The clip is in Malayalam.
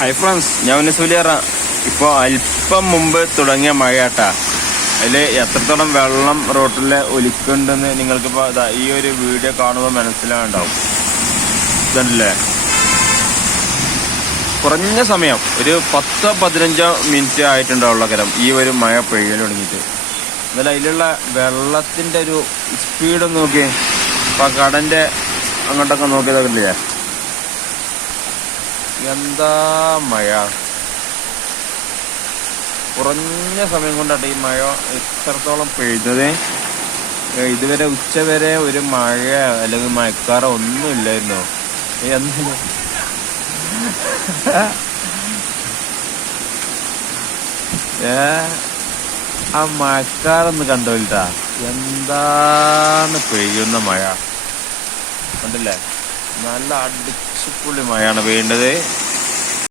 ഹൈ ഫ്രണ്ട്സ്, ഞാൻ സുലിയറ. ഇപ്പോൾ അല്പം മുമ്പ് തുടങ്ങിയ മഴയാട്ടാ. അതിൽ എത്രത്തോളം വെള്ളം റോട്ടിൽ ഒലിക്കുന്നുണ്ടെന്ന് നിങ്ങൾക്കിപ്പോൾ ഈ ഒരു വീഡിയോ കാണുമ്പോൾ മനസ്സിലാവുണ്ടാവും. ഇതല്ലേ, കുറഞ്ഞ സമയം, ഒരു 10-15 മിനിറ്റ് ആയിട്ടുണ്ടാവുള്ള കരം ഈ ഒരു മഴ പെയ്യാൻ തുടങ്ങിയിട്ട്. എന്നാലും അതിലുള്ള വെള്ളത്തിൻ്റെ ഒരു സ്പീഡ് നോക്കി. ഇപ്പം കടൻ്റെ അങ്ങോട്ടൊക്കെ നോക്കിയതൊക്കെ എന്താ മഴ! കുറഞ്ഞ സമയം കൊണ്ടാട്ടെ ഈ മഴ ഇത്രത്തോളം പെയ്തത്. ഇതുവരെ ഉച്ചവരെ ഒരു മഴ അല്ലെങ്കിൽ മഴക്കാറോ ഒന്നും ഇല്ലായിരുന്നോ. ആ മഴക്കാറൊന്ന് കണ്ടോട്ടാ, എന്താണ് പെയ്യുന്ന മഴ കണ്ടില്ലേ. നല്ല അടിച്ചുപൊളി മഴയാണ് പെയ്യേണ്ടത്.